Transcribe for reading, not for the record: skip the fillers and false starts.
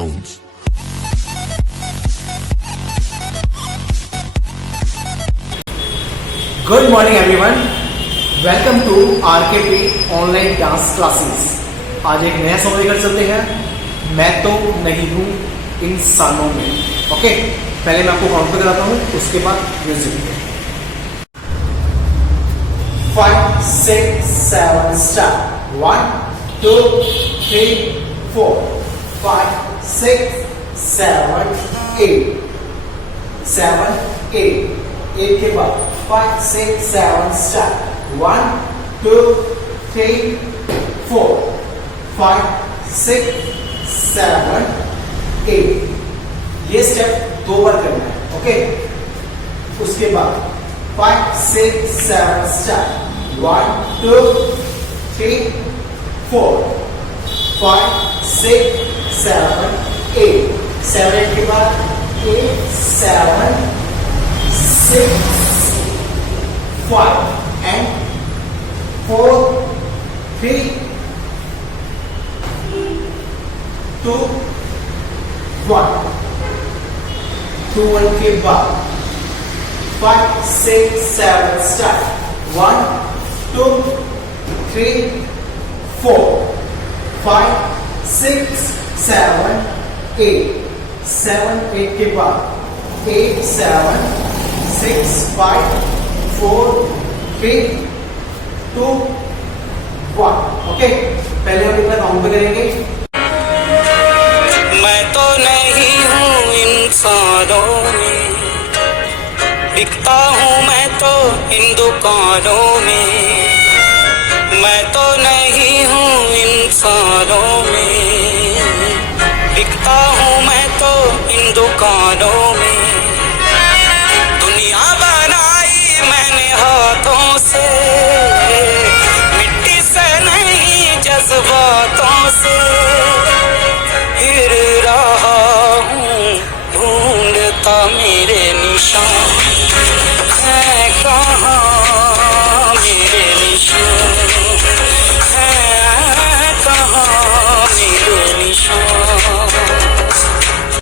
sounds. Good morning everyone, welcome to RKP online dance classes. आज एक नया song लेकर चलते हैं, मैं तो नहीं हूँ इंसानों में। ओके, पहले मैं आपको काउंट पे कराता हूँ, उसके बाद म्यूजिक पे। 5 6 7 स्टार्ट। 1 2 3 4 5 6 7 8 7 8 8 के बाद 5 6 7 स्टार्ट। 1 2 3 4 5 6 7 8। ये स्टेप 2 बार करना है। ओके, उसके बाद 5 6 7 स्टार्ट। 1 2 3 4 5 6 7 8 7 के बाद 8 7 6 5 and 4 3 2 1 2 1 के बाद 5 6 7 स्टार्ट। 1 2 3 4 5 6 7 8 7 8 के बाद 8 7 6 5 4 3 2 1। ओके, पहले हम इतना काउंट पे करेंगे। मैं तो नहीं हूँ इंसानों में, बिकता हूँ मैं तो इन दुकानों में। मैं तो नहीं हूँ इंसानों में, बिकता हूँ मैं तो इन दुकानों में।